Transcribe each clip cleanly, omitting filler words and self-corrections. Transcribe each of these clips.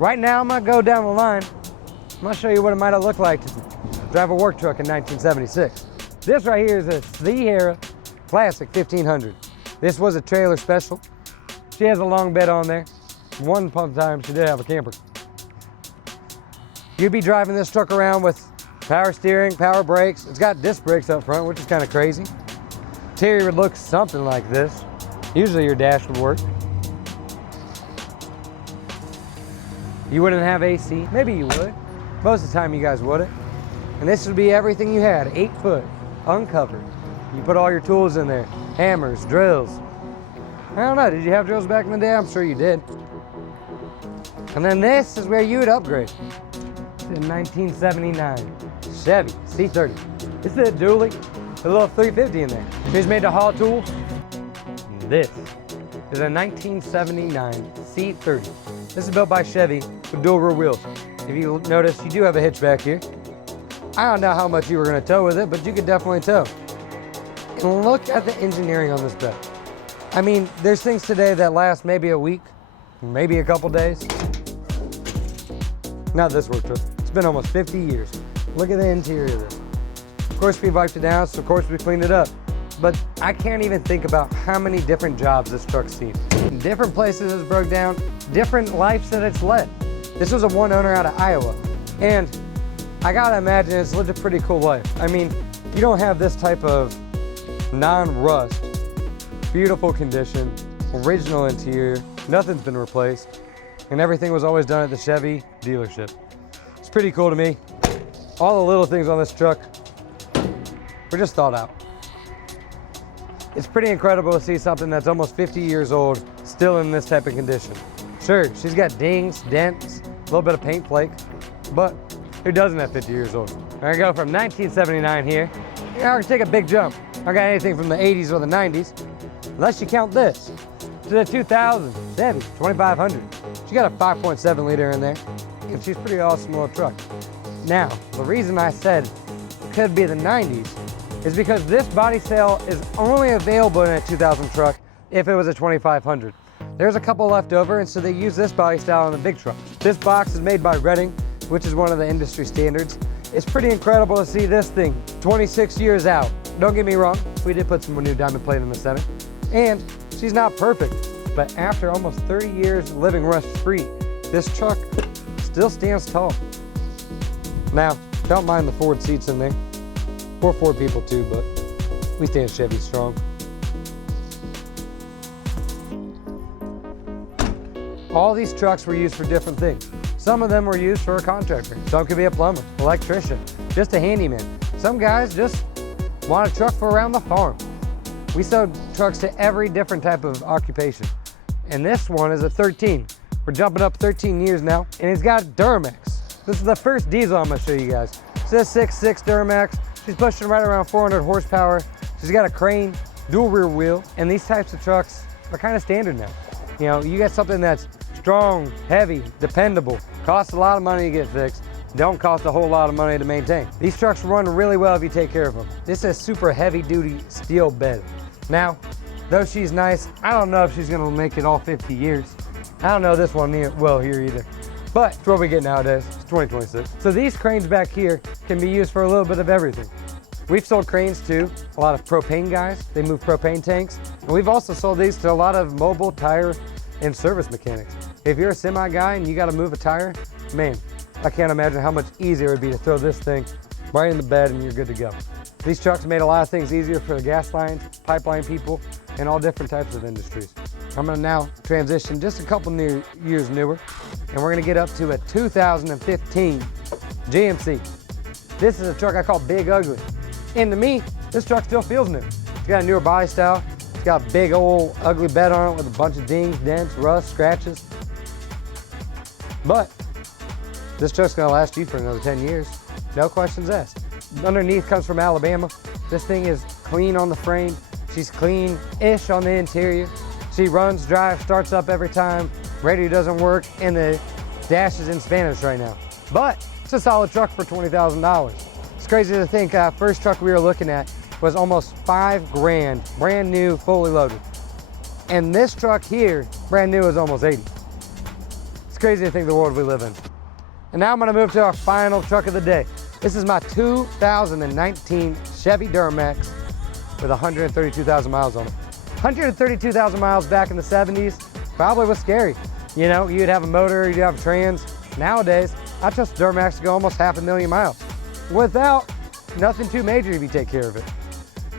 Right now, I'm gonna go down the line. I'm gonna show you what it might have looked like to drive a work truck in 1976. This right here is a Sierra Classic 1500. This was a trailer special. She has a long bed on there. One upon a time, she did have a camper. You'd be driving this truck around with power steering, power brakes. It's got disc brakes up front, which is kind of crazy. Interior would look something like this. Usually your dash would work. You wouldn't have AC. Maybe you would. Most of the time you guys wouldn't. And this would be everything you had, 8 foot, uncovered. You put all your tools in there, hammers, drills. I don't know, did you have drills back in the day? I'm sure you did. And then this is where you would upgrade. In 1979, Chevy C30. This is a dually, a little 350 in there. She's made to haul tools. This is a 1979 C30. This is built by Chevy with dual rear wheels. If you notice, you do have a hitch back here. I don't know how much you were gonna tow with it, but you could definitely tow. And look at the engineering on this bed. I mean, there's things today that last maybe a week, maybe a couple days. Not this work truck. It's been almost 50 years. Look at the interior of this. Of course, we wiped it down, so of course we cleaned it up. But I can't even think about how many different jobs this truck's seen. Different places it's broke down, different lives that it's led. This was a one owner out of Iowa. And I gotta imagine it's lived a pretty cool life. I mean, you don't have this type of non-rust, beautiful condition, original interior, nothing's been replaced, and everything was always done at the Chevy dealership. It's pretty cool to me. All the little things on this truck were just thought out. It's pretty incredible to see something that's almost 50 years old still in this type of condition. Sure, she's got dings, dents, a little bit of paint flake, but who doesn't at 50 years old? We're gonna go from 1979 here. We're gonna take a big jump. I don't got anything from the 80s or the 90s, unless you count this. To the 2000 Chevy 2500. She got a 5.7 liter in there, and she's a pretty awesome little truck. Now, the reason I said it could be the 90s is because this body style is only available in a 2000 truck if it was a 2500. There's a couple left over, and so they use this body style on the big truck. This box is made by Redding, which is one of the industry standards. It's pretty incredible to see this thing 26 years out. Don't get me wrong, we did put some new diamond plate in the center. And she's not perfect, but after almost 30 years living rust-free, this truck still stands tall. Now, don't mind the Ford seats in there. We're Ford people too, but we stand Chevy strong. All these trucks were used for different things. Some of them were used for a contractor. Some could be a plumber, electrician, just a handyman. Some guys just want a truck for around the farm. We sold trucks to every different type of occupation. And this one is a 13. We're jumping up 13 years now, and it's got Duramax. This is the first diesel I'm gonna show you guys. It's a 6.6 Duramax. She's pushing right around 400 horsepower. She's got a crane, dual rear wheel, and these types of trucks are kind of standard now. You know, you got something that's strong, heavy, dependable, costs a lot of money to get fixed, don't cost a whole lot of money to maintain. These trucks run really well if you take care of them. This is super heavy duty steel bed. Now, though she's nice, I don't know if she's gonna make it all 50 years. I don't know this one will here either. But it's what we get nowadays, it's 2026. So these cranes back here can be used for a little bit of everything. We've sold cranes to a lot of propane guys. They move propane tanks. And we've also sold these to a lot of mobile tire and service mechanics. If you're a semi guy and you gotta move a tire, man, I can't imagine how much easier it would be to throw this thing right in the bed and you're good to go. These trucks made a lot of things easier for the gas lines, pipeline people, and all different types of industries. I'm gonna now transition just a couple years newer, and we're gonna get up to a 2015 GMC. This is a truck I call Big Ugly. And to me, this truck still feels new. It's got a newer body style. It's got a big old ugly bed on it with a bunch of dings, dents, rust, scratches. But this truck's gonna last you for another 10 years. No questions asked. Underneath comes from Alabama. This thing is clean on the frame. She's clean-ish on the interior. She runs, drives, starts up every time. Radio doesn't work, and the dash is in Spanish right now. But it's a solid truck for $20,000. It's crazy to think first truck we were looking at was almost $5 grand, brand new, fully loaded. And this truck here, brand new, is almost 80. It's crazy to think the world we live in. And now I'm gonna move to our final truck of the day. This is my 2019 Chevy Duramax with 132,000 miles on it. 132,000 miles back in the 70s probably was scary. You know, you'd have a motor, you'd have trans. Nowadays, I trust Duramax to go almost 500,000 miles without nothing too major if you take care of it.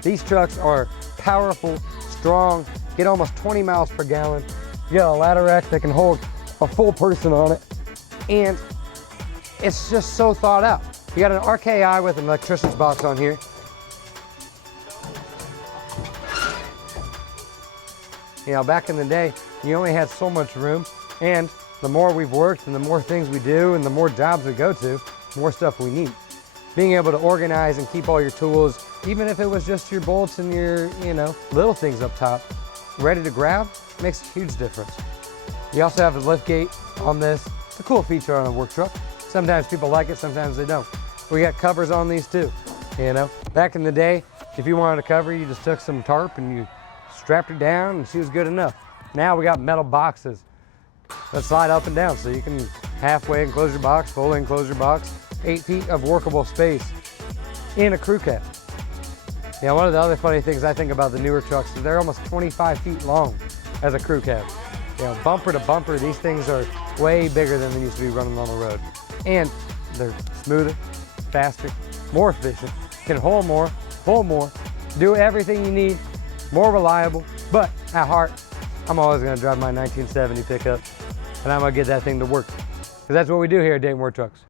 These trucks are powerful, strong, get almost 20 miles per gallon. You got a ladder rack that can hold a full person on it. And it's just so thought out. You got an RKI with an electrician's box on here. You know, back in the day, you only had so much room, and the more we've worked and the more things we do and the more jobs we go to, the more stuff we need. Being able to organize and keep all your tools, even if it was just your bolts and your, you know, little things up top, ready to grab, makes a huge difference. You also have a lift gate on this. It's a cool feature on a work truck. Sometimes people like it, sometimes they don't. We got covers on these too, you know. Back in the day, if you wanted a cover, you just took some tarp and you strapped her down and she was good enough. Now we got metal boxes that slide up and down, so you can halfway enclose your box, fully enclose your box. 8 feet of workable space in a crew cab. You know, one of the other funny things I think about the newer trucks is they're almost 25 feet long as a crew cab. You know, bumper to bumper, these things are way bigger than they used to be running on the road. And they're smoother, faster, more efficient, can hold more, pull more, do everything you need, more reliable. But at heart, I'm always gonna drive my 1970 pickup, and I'm gonna get that thing to work. Because that's what we do here at Dayton Work Trucks.